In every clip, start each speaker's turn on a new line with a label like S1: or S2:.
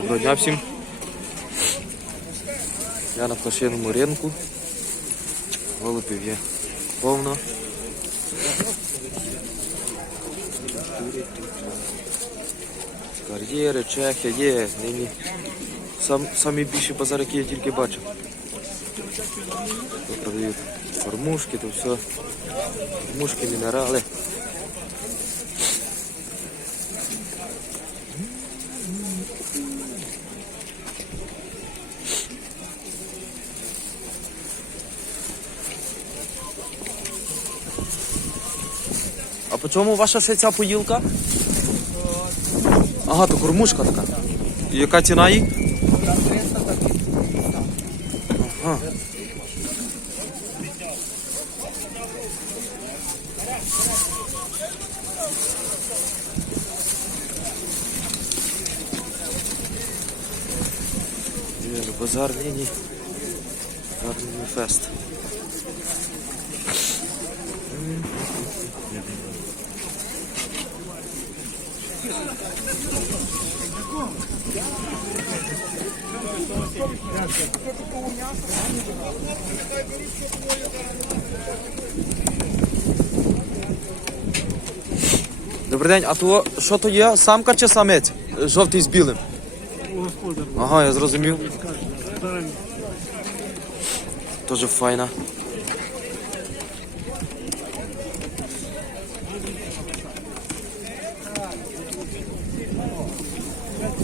S1: Доброго дня всім. Я на пташиному ринку. Голубів є повно. Кар'єри, чехи є, нині. Сам, самі більші базар, які я тільки бачив. Продають кормушки, то все. Кормушки, мінерали. А по чому ваша ще ця поїлка? Ага, то кормушка така. І яка ціна їй? Ага. Ну, Базар нині. Гарний фест. Добрий день, а то що то є? Самка чи самець? Жовтий з білим. Ага, я зрозумів. Тоже файна.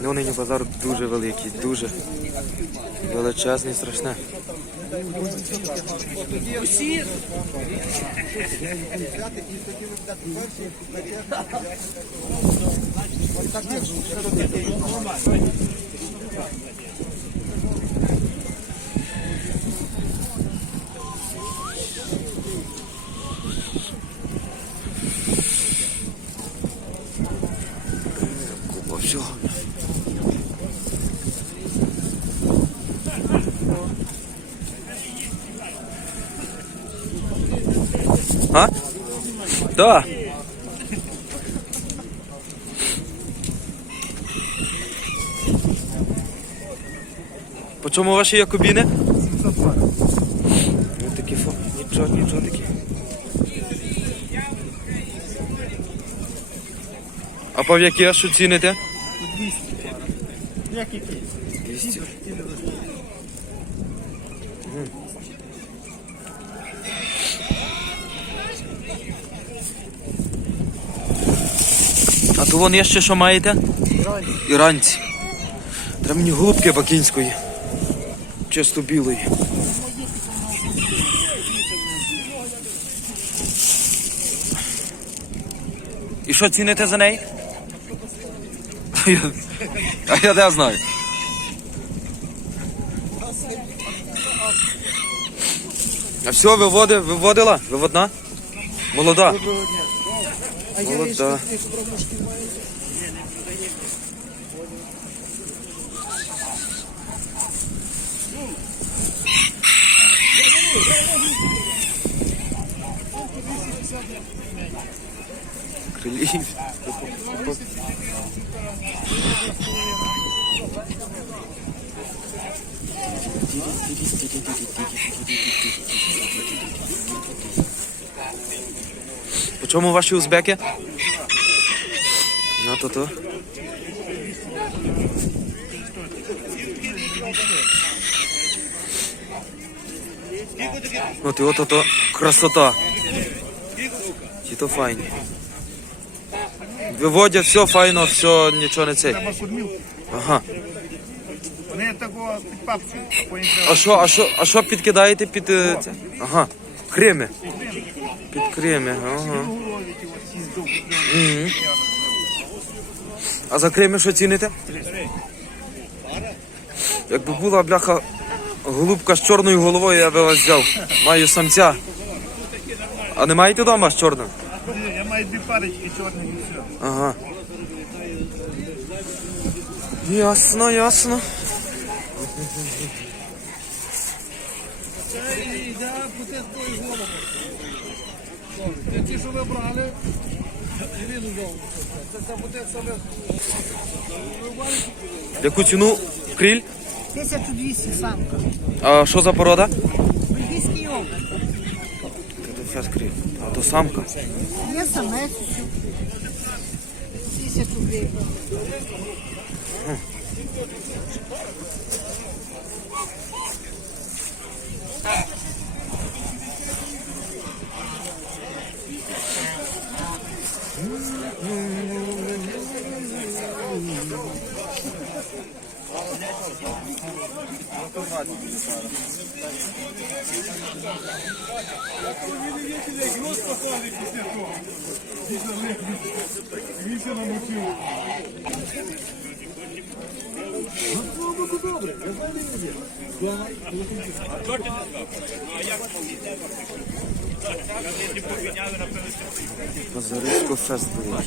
S1: Ну, нині базар дуже великий, дуже величезний, страшне. Всього. А? Да. По чому ваші якобіни?
S2: 720.
S1: Ну такі фо. Нічого, нічого такі. А по яке що ціните?
S2: 200 пара. Як які?
S1: 200. А то вон є ще що маєте?
S2: Рані.
S1: Іранці. Треба мені голубки бакінської. Чисто білої. І що ціните за неї? А я, а я де знаю. А все, виводи, виводила? Виводна? Молода. Молода. Крилів. По чому ваші узбеки? Ну то то. Ну ти ото то красота. Ті то файні. Виводять все файно, все, нічого не цей. Ага.
S2: Не такого під папцю, потім
S1: А що, а що, а що підкидаєте під е, це? Ага. Кремі. Під Кремі, ага. Мгм. А за Кремі що ціните? Якби була бляха голубка з чорною головою, я би вас взяв. Маю самця. А не маєте вдома з чорним?
S2: Я маю дві парочки чорних і все.
S1: Ага. Ясно, ясно.
S2: Це йде буде той голову. Це ті, що ви брали, він. Це, це буде саме.
S1: Яку ціну кріль?
S3: 1200 самка.
S1: А що за порода?
S3: Бельгійський овен.
S1: Це кріль. А то самка.
S3: Є самець. 10 рублей.
S1: Позарисько фест було.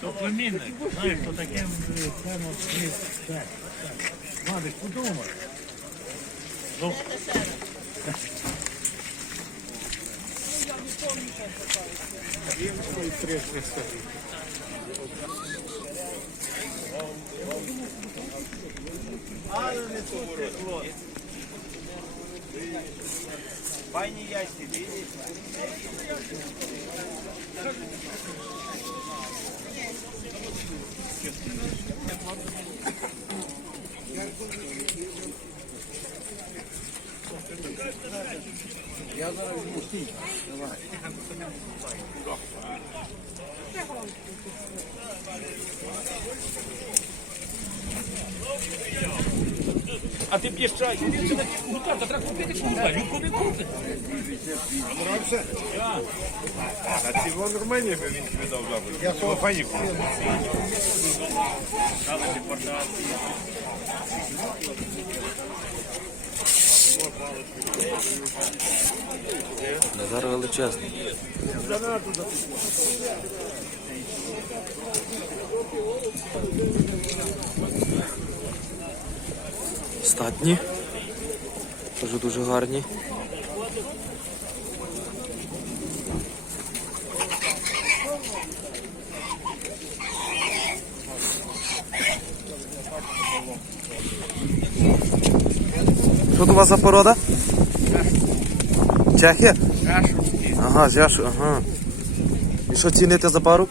S2: То племінник. Знаєш, то таке прямо так. Мадиш, подумай. такому роді. Пані Ясі, дивіться. Я зараз візьму стій. Давай. Thank you.
S4: А ти п'єш чай? Ну так, треба купити чи не Любкові купити.
S2: А ці вон нормальні би він тобі дав запит. Я свого фані купив.
S1: Назар величезний. Статні. Дуже дуже гарні. Що тут у вас за порода? Чехія? Ага, з Яшу, ага. І що ціните за пару?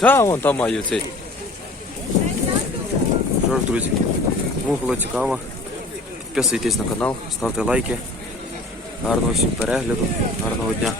S1: Та, вон там маю цей. Що ж, друзі, кому було цікаво, підписуйтесь на канал, ставте лайки. Гарного всім перегляду, гарного дня.